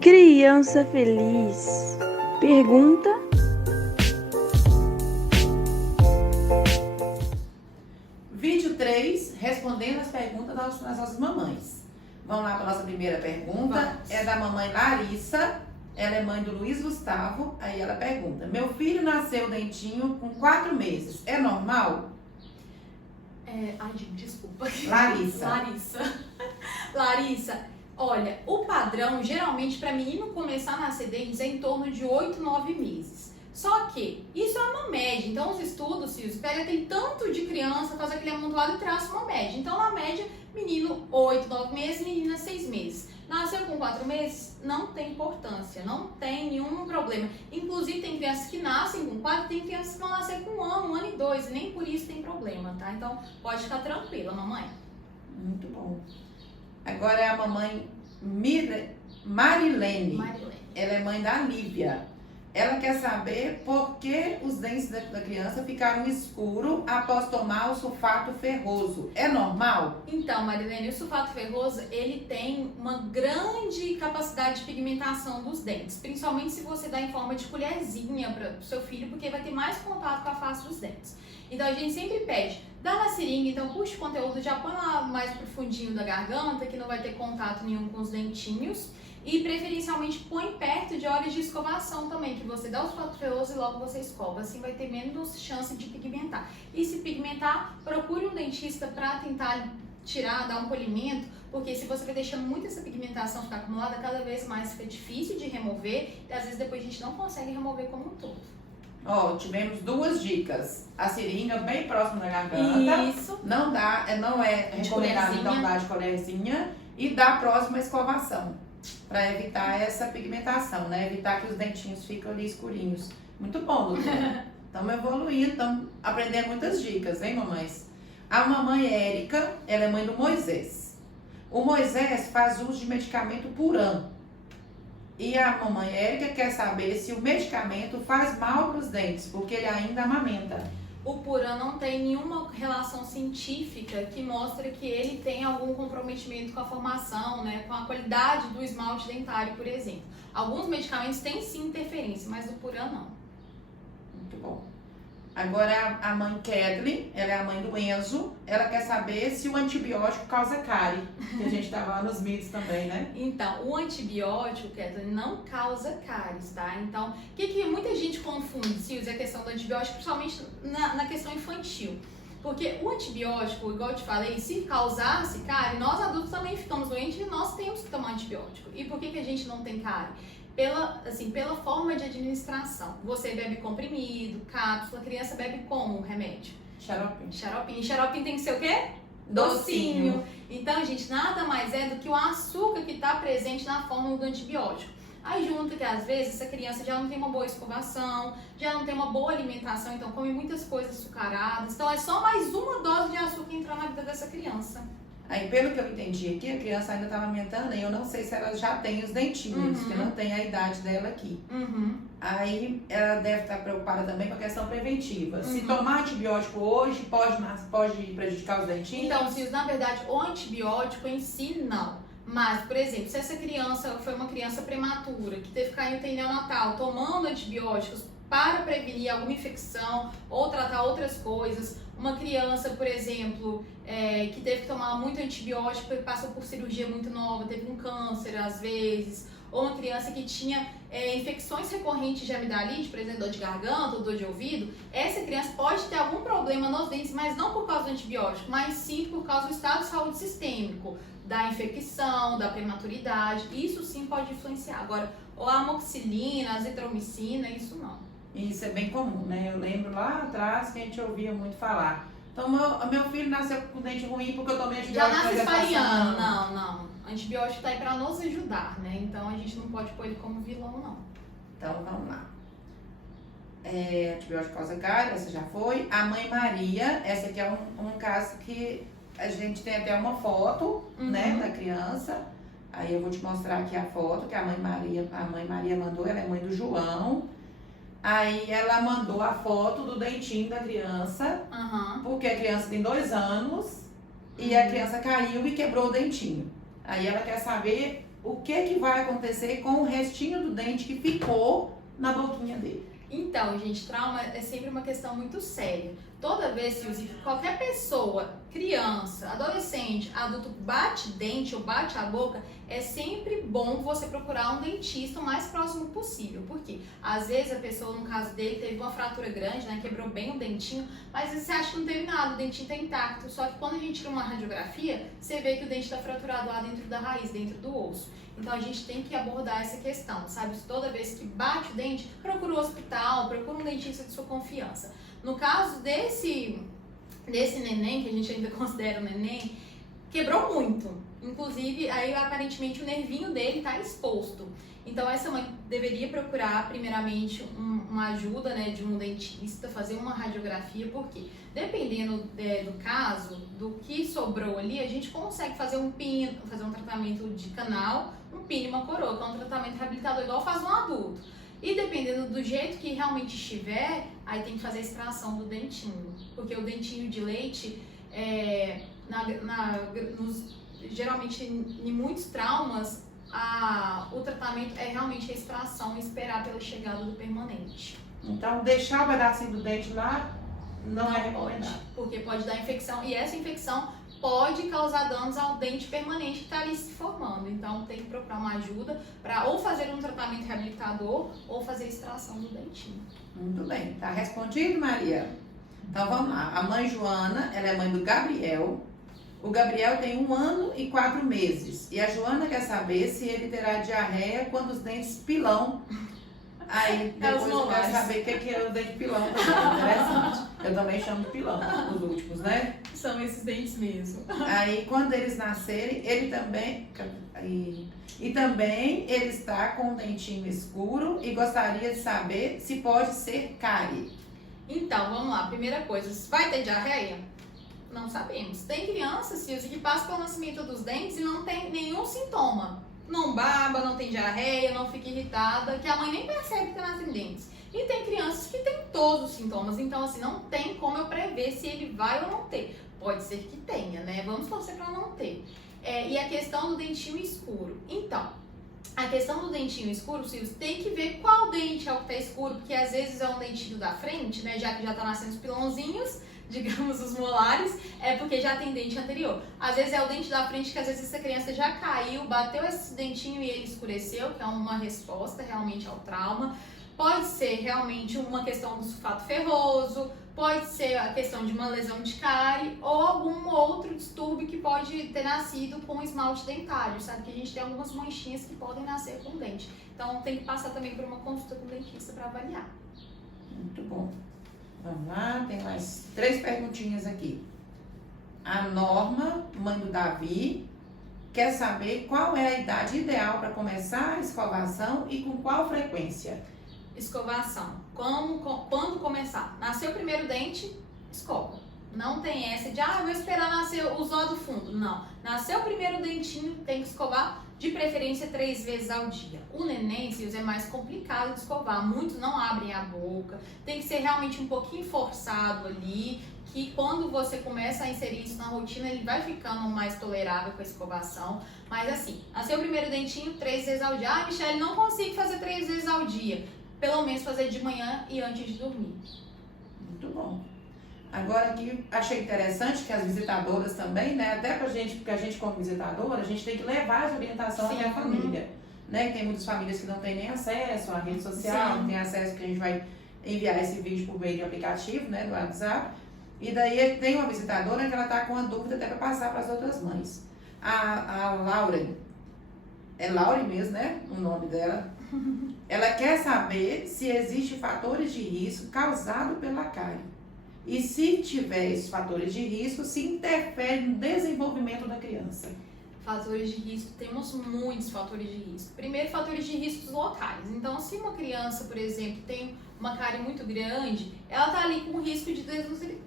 Criança feliz. Pergunta. Vídeo 3, respondendo as perguntas das nossas mamães. Vamos lá para a nossa primeira pergunta. Vamos. É da mamãe Larissa. Ela é mãe do Luiz Gustavo. Aí ela pergunta: meu filho nasceu dentinho com 4 meses. É normal? Ai, gente, desculpa. Larissa. Larissa, olha, o padrão, geralmente, para menino começar a nascer dentes é em torno de 8, 9 meses. Só que isso é uma média. Então, os estudos, se pega, tem tanto de criança, faz aquele amontoado e traça uma média. Então, na média, menino 8, 9 meses, menina 6 meses. Nasceu com 4 meses, não tem importância, não tem nenhum problema. Inclusive, tem crianças que nascem com 4, tem crianças que vão nascer com 1 ano e 2, e nem por isso tem problema, tá? Então, pode ficar tranquila, mamãe. Muito bom. Agora é a mamãe Marilene. Ela é mãe da Lívia. Ela quer saber por que os dentes da criança ficaram escuros após tomar o sulfato ferroso. É normal? Então, Marilene, o sulfato ferroso, ele tem uma grande capacidade de pigmentação dos dentes, principalmente se você dá em forma de colherzinha para o seu filho, porque vai ter mais contato com a face dos dentes. Então, a gente sempre pede, dá na seringa, então puxa o conteúdo, já põe lá mais pro fundinho da garganta, que não vai ter contato nenhum com os dentinhos. E preferencialmente põe perto de horas de escovação também, que você dá o sulfato ferroso e logo você escova, assim vai ter menos chance de pigmentar. E se pigmentar, procure um dentista para tentar tirar, dar um polimento, porque se você vai deixando muito essa pigmentação ficar acumulada, cada vez mais fica difícil de remover e às vezes depois a gente não consegue remover como um todo. Ó, tivemos 2 dicas. A seringa bem próxima da garganta. Isso. Não é recomendado então dar de colherzinha. E dar a próxima escovação. Para evitar essa pigmentação, né? Evitar que os dentinhos fiquem ali escurinhos. Muito bom, doutora. Estamos evoluindo, estamos aprendendo muitas dicas, hein, mamães? A mamãe Érica, ela é mãe do Moisés. O Moisés faz uso de medicamento Puran. E a mamãe Érica quer saber se o medicamento faz mal para os dentes, porque ele ainda amamenta. O Puran não tem nenhuma relação científica que mostra que ele tem algum comprometimento com a formação, né, com a qualidade do esmalte dentário, por exemplo. Alguns medicamentos têm sim interferência, mas o Puran não. Muito bom. Agora a mãe Kathleen, ela é a mãe do Enzo, ela quer saber se o antibiótico causa cárie, que a gente estava lá nos mitos também, né? Então, o antibiótico, Kathleen, não causa cáries, tá? Então, o que muita gente confunde, se usa a questão do antibiótico, principalmente na questão infantil. Porque o antibiótico, igual eu te falei, se causasse cárie, nós adultos também ficamos doentes e nós temos que tomar antibiótico. E por que a gente não tem cárie? Pela forma de administração. Você bebe comprimido, cápsula, a criança bebe como remédio? Xaropinho. Xaropinho. Xaropinho tem que ser o quê? Docinho. Então, gente, nada mais é do que o açúcar que está presente na fórmula do antibiótico. Aí junta que às vezes essa criança já não tem uma boa escovação, já não tem uma boa alimentação, então come muitas coisas açucaradas. Então é só mais uma dose de açúcar entrar na vida dessa criança. Aí, pelo que eu entendi aqui, a criança ainda está amamentando e eu não sei se ela já tem os dentinhos, porque não tem a idade dela aqui. Aí, ela deve estar preocupada também com a questão preventiva. Se tomar antibiótico hoje, pode prejudicar os dentinhos? Então, Cis, na verdade, o antibiótico em si, não. Mas, por exemplo, se essa criança foi uma criança prematura, que teve que ficar em UTI neonatal, tomando antibióticos para prevenir alguma infecção ou tratar outras coisas, uma criança, por exemplo, que teve que tomar muito antibiótico e passou por cirurgia muito nova, teve um câncer às vezes, ou uma criança que tinha infecções recorrentes de amidalite, por exemplo, dor de garganta ou dor de ouvido, essa criança pode ter algum problema nos dentes, mas não por causa do antibiótico, mas sim por causa do estado de saúde sistêmico, da infecção, da prematuridade, isso sim pode influenciar. Agora, a amoxicilina, a azitromicina, isso não. Isso é bem comum, né? Eu lembro lá atrás que a gente ouvia muito falar. Então, meu filho nasceu com dente ruim porque eu tomei antibiótico. Já nasce espalhando. Não. Antibiótico tá aí pra nos ajudar, né? Então a gente não pode pôr ele como vilão, não. Então, vamos lá. Antibiótico causa cárie, essa já foi. A mãe Maria, essa aqui é um caso que a gente tem até uma foto, né, da criança. Aí eu vou te mostrar aqui a foto que a mãe Maria mandou, ela é mãe do João. Aí ela mandou a foto do dentinho da criança, porque a criança tem 2 anos e a criança caiu e quebrou o dentinho. Aí ela quer saber o que vai acontecer com o restinho do dente que ficou na boquinha dele. Então, gente, trauma é sempre uma questão muito séria. Toda vez que qualquer pessoa, criança, adolescente, adulto, bate dente ou bate a boca, é sempre bom você procurar um dentista o mais próximo possível. Por quê? Às vezes a pessoa, no caso dele, teve uma fratura grande, né? Quebrou bem o dentinho, mas você acha que não teve nada, o dentinho tá intacto. Só que quando a gente tira uma radiografia, você vê que o dente está fraturado lá dentro da raiz, dentro do osso. Então a gente tem que abordar essa questão, sabe? Toda vez que bate o dente, procura um hospital, procura um dentista de sua confiança. No caso desse neném, que a gente ainda considera um neném, quebrou muito. Inclusive, aí aparentemente o nervinho dele está exposto. Então essa mãe deveria procurar primeiramente uma ajuda, né, de um dentista, fazer uma radiografia, porque dependendo do caso, do que sobrou ali, a gente consegue fazer um pino, fazer um tratamento de canal, um pino e uma coroa, que é um tratamento reabilitador igual faz um adulto. E dependendo do jeito que realmente estiver, aí tem que fazer a extração do dentinho, porque o dentinho de leite, geralmente em muitos traumas, o tratamento é realmente a extração e esperar pela chegada do permanente. Então, deixar o pedacinho do dente lá não é recomendado. Porque pode dar infecção, e essa infecção pode causar danos ao dente permanente que está ali se formando. Então, tem que procurar uma ajuda para ou fazer um tratamento reabilitador ou fazer a extração do dentinho. Muito bem. Tá respondido, Maria? Então, vamos lá. A mãe Joana, ela é mãe do Gabriel. O Gabriel tem 1 ano e 4 meses. E a Joana quer saber se ele terá diarreia quando os dentes pilão. Aí depois eu quero saber o que é o dente pilão. Interessante. Eu também chamo de pilão, os últimos, né? São esses dentes mesmo. Aí quando eles nascerem, ele também... E também ele está com um dentinho escuro e gostaria de saber se pode ser cárie. Então, vamos lá. Primeira coisa, vai ter diarreia? Não sabemos. Tem crianças, Silvia, que passam pelo nascimento dos dentes e não tem nenhum sintoma. Não baba, não tem diarreia, não fica irritada, que a mãe nem percebe que tá nascendo dentes. E tem crianças que têm todos os sintomas, então assim, não tem como eu prever se ele vai ou não ter. Pode ser que tenha, né? Vamos torcer para não ter. E a questão do dentinho escuro. Então, a questão do dentinho escuro, Silvio, tem que ver qual dente é o que tá escuro, porque às vezes é um dentinho da frente, né? Já que já tá nascendo os pilãozinhos, digamos, os molares, é porque já tem dente anterior. Às vezes é o dente da frente que às vezes essa criança já caiu, bateu esse dentinho e ele escureceu, que é uma resposta realmente ao trauma. Pode ser realmente uma questão do sulfato ferroso, pode ser a questão de uma lesão de cárie ou algum outro distúrbio que pode ter nascido com esmalte dentário, sabe? Que a gente tem algumas manchinhas que podem nascer com dente. Então tem que passar também por uma consulta com o dentista para avaliar. Muito bom. Vamos lá, tem mais 3 perguntinhas aqui. A Norma, mãe do Davi, quer saber qual é a idade ideal para começar a escovação e com qual frequência. Escovação. Quando começar? Nasceu o primeiro dente, escova. Não tem essa de, vou esperar nascer o zóio do fundo. Não. Nasceu o primeiro dentinho, tem que escovar, de preferência 3 vezes ao dia. O neném, Silvio, é mais complicado de escovar. Muitos não abrem a boca. Tem que ser realmente um pouquinho forçado ali, que quando você começa a inserir isso na rotina, ele vai ficando mais tolerável com a escovação. Mas assim, nasceu o primeiro dentinho, 3 vezes ao dia. Michele, não consigo fazer 3 vezes ao dia. Pelo menos fazer de manhã e antes de dormir. Muito bom. Agora aqui, achei interessante que as visitadoras também, né? Até porque a gente como visitadora, a gente tem que levar as orientações à família. Né? Tem muitas famílias que não têm nem acesso à rede social, não tem acesso que a gente vai enviar esse vídeo por meio de aplicativo, né? Do WhatsApp. E daí tem uma visitadora que ela tá com uma dúvida até para passar para as outras mães. A Lauren, é Lauren mesmo, né? O nome dela. Ela quer saber se existem fatores de risco causados pela cárie. E se tiver esses fatores de risco, se interfere no desenvolvimento da criança. Fatores de risco, temos muitos fatores de risco. Primeiro, fatores de riscos locais. Então, se uma criança, por exemplo, tem uma cárie muito grande, ela tá ali com risco de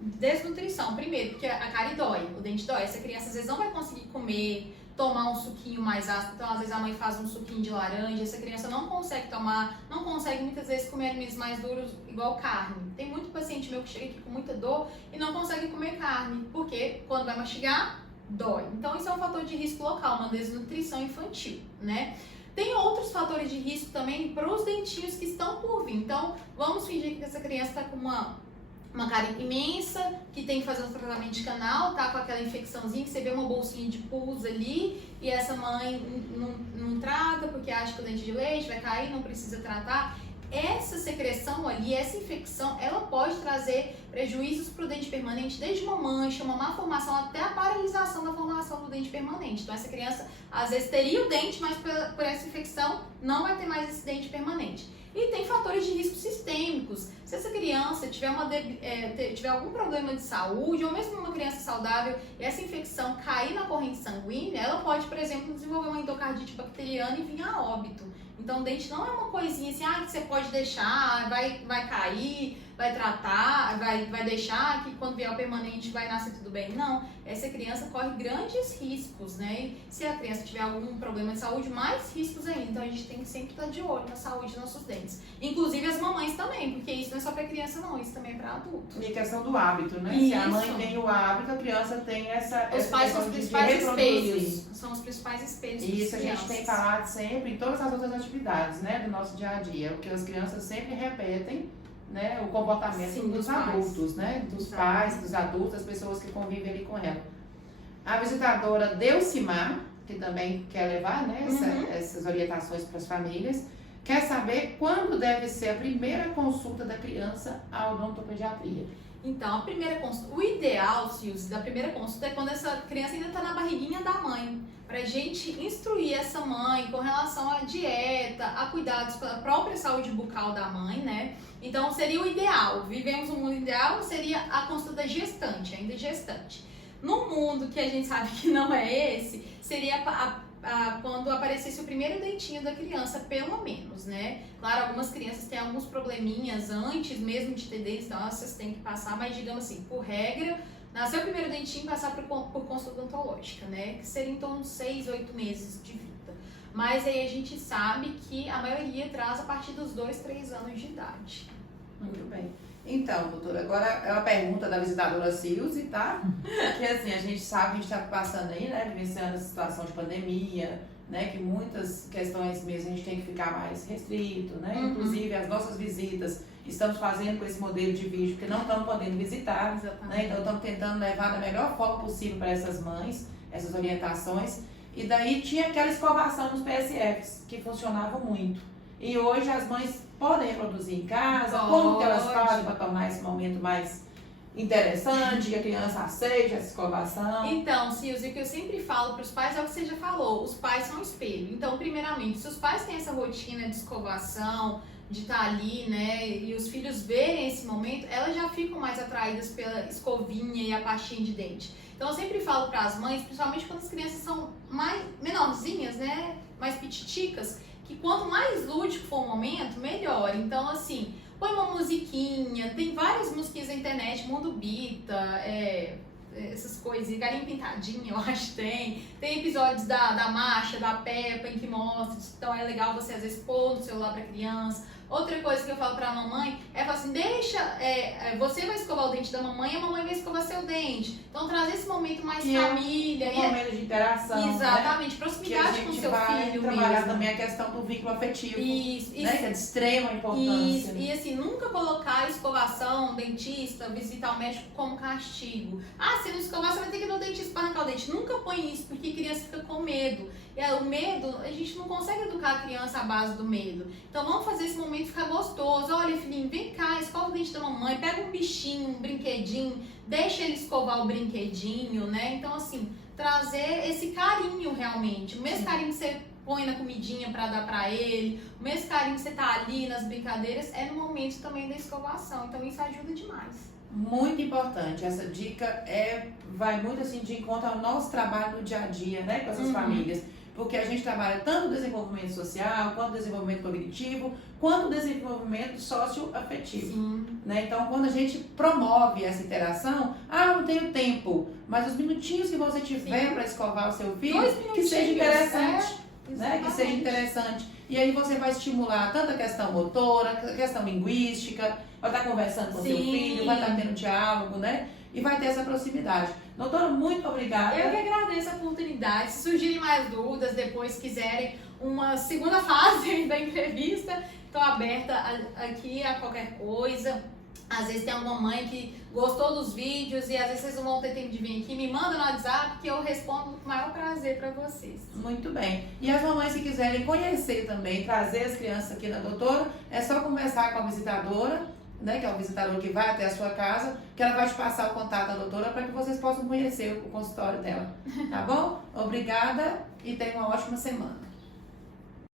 desnutrição. Primeiro, porque a cárie dói, o dente dói. Essa criança às vezes não vai conseguir comer, tomar um suquinho mais ácido. Então, às vezes a mãe faz um suquinho de laranja, essa criança não consegue tomar, não consegue muitas vezes comer alimentos mais duros, igual carne. Tem muito paciente meu que chega aqui com muita dor e não consegue comer carne, porque quando vai mastigar, dói. Então, isso é um fator de risco local, uma desnutrição infantil, né? Tem outros fatores de risco também para os dentinhos que estão por vir. Então, vamos fingir que essa criança está com uma cárie imensa, que tem que fazer um tratamento de canal, tá com aquela infecçãozinha, que você vê uma bolsinha de pus ali, e essa mãe não trata porque acha que o dente de leite vai cair, não precisa tratar. Essa secreção ali, essa infecção, ela pode trazer prejuízos para o dente permanente, desde uma mancha, uma má formação, até a paralisação da formação do dente permanente. Então, essa criança, às vezes, teria o dente, mas por essa infecção, não vai ter mais esse dente permanente. E tem fatores de risco sistêmicos. Se essa criança tiver algum problema de saúde, ou mesmo uma criança saudável, e essa infecção cair na corrente sanguínea, ela pode, por exemplo, desenvolver uma endocardite bacteriana e vir a óbito. Então, o dente não é uma coisinha assim, que você pode deixar, vai cair, vai tratar, vai deixar, que quando vier o permanente vai nascer tudo bem. Não, essa criança corre grandes riscos, né? E se a criança tiver algum problema de saúde, mais riscos ainda. Então, a gente tem que sempre estar de olho na saúde dos nossos dentes. Inclusive as mamães também, porque isso não é só para criança não, isso também é para adulto. E a questão do hábito, né? Isso. Se a mãe tem o hábito, a criança tem Os pais são os principais espelhos. São os principais espelhos. E isso a gente tem falado sempre em todas as outras atividades, né, do nosso dia a dia, porque as crianças sempre repetem, né, o comportamento dos adultos, né, dos pais, dos adultos, das pessoas que convivem ali com ela. A visitadora Delcimar, que também quer levar, né, essas orientações para as famílias, quer saber quando deve ser a primeira consulta da criança à odontopediatria. Então, a primeira consulta, o ideal, Silvia, da primeira consulta é quando essa criança ainda está na barriguinha da mãe. Pra gente instruir essa mãe com relação à dieta, a cuidados pela própria saúde bucal da mãe, né? Então, seria o ideal. Vivemos um mundo ideal, seria a consulta da gestante, ainda gestante. No mundo que a gente sabe que não é esse, seria quando aparecesse o primeiro dentinho da criança, pelo menos, né? Claro, algumas crianças têm alguns probleminhas antes mesmo de ter dentes, então essas têm que passar, mas digamos assim, por regra, nasceu o primeiro dentinho, passar por consulta odontológica, né? Que seria em torno de 6, 8 meses de vida. Mas aí a gente sabe que a maioria traz a partir dos 2, 3 anos de idade. Muito bem. Então, doutora, agora é uma pergunta da visitadora Silzi, tá? Que assim, a gente sabe, a gente está passando aí, né, vivenciando a situação de pandemia, né, que muitas questões mesmo a gente tem que ficar mais restrito, né? Inclusive as nossas visitas estamos fazendo com esse modelo de vídeo, porque não estamos podendo visitar, né? Então estamos tentando levar da melhor forma possível para essas mães, essas orientações. E daí tinha aquela escovação nos PSFs, que funcionava muito. E hoje as mães podem reproduzir em casa, como que elas fazem para tornar esse momento mais interessante, que a criança aceite essa escovação? Então, Silvia, o que eu sempre falo para os pais é o que você já falou, os pais são espelho. Então, primeiramente, se os pais têm essa rotina de escovação, de estar ali, né, e os filhos verem esse momento, elas já ficam mais atraídas pela escovinha e a pastinha de dente. Então, eu sempre falo para as mães, principalmente quando as crianças são mais menorzinhas, né, mais pititicas, que quanto mais lúdico for o momento, melhor. Então, assim, põe uma musiquinha, tem várias musiquinhas na internet, Mundo Bita, essas coisas, Galinha Pintadinha, eu acho que tem. Tem episódios da Masha, da Peppa, em que mostra, então é legal você às vezes pôr no celular pra criança. Outra coisa que eu falo pra mamãe é falar assim, você vai escovar o dente da mamãe e a mamãe vai escovar seu dente. Então trazer esse momento mais família. Um momento de interação. Exatamente, né? proximidade com seu filho trabalhar mesmo. também a questão do vínculo afetivo. Isso, né? Que é de extrema importância. Isso, e assim, nunca colocar escovação, dentista, visitar o médico como castigo. Ah, se não escovar, você vai ter que ir no dentista para arrancar o dente. Nunca põe isso, porque a criança fica com medo. E o medo, a gente não consegue educar a criança à base do medo. Então vamos fazer esse momento ficar gostoso. Olha, filhinho, vem cá, escova o dente da mamãe, pega um bichinho, um brinquedinho, deixa ele escovar o brinquedinho, né? Então, assim, trazer esse carinho realmente. O mesmo carinho que você põe na comidinha para dar para ele, o mesmo carinho que você tá ali nas brincadeiras, é no momento também da escovação. Então isso ajuda demais. Muito importante, essa dica vai muito assim de encontro ao nosso trabalho no dia a dia, né, com essas famílias, porque a gente trabalha tanto o desenvolvimento social, quanto o desenvolvimento cognitivo, quanto o desenvolvimento socioafetivo, né? Então, quando a gente promove essa interação, não tenho tempo, mas os minutinhos que você tiver para escovar o seu filho, que seja interessante, né? Que seja interessante. E aí você vai estimular tanto a questão motora, a questão linguística, vai estar conversando com seu filho, vai estar tendo diálogo, né? E vai ter essa proximidade. Doutora, muito obrigada. Eu que agradeço a oportunidade. Se surgirem mais dúvidas, depois quiserem uma segunda fase da entrevista, estou aberta aqui a qualquer coisa. Às vezes tem alguma mãe que gostou dos vídeos e às vezes vocês não vão ter tempo de vir aqui, me manda no WhatsApp que eu respondo com o maior prazer para vocês. Muito bem. E as mamães que quiserem conhecer também, trazer as crianças aqui na doutora, é só conversar com a visitadora, né, que é o visitador que vai até a sua casa, que ela vai te passar o contato da doutora para que vocês possam conhecer o consultório dela. Tá bom? Obrigada e tenha uma ótima semana.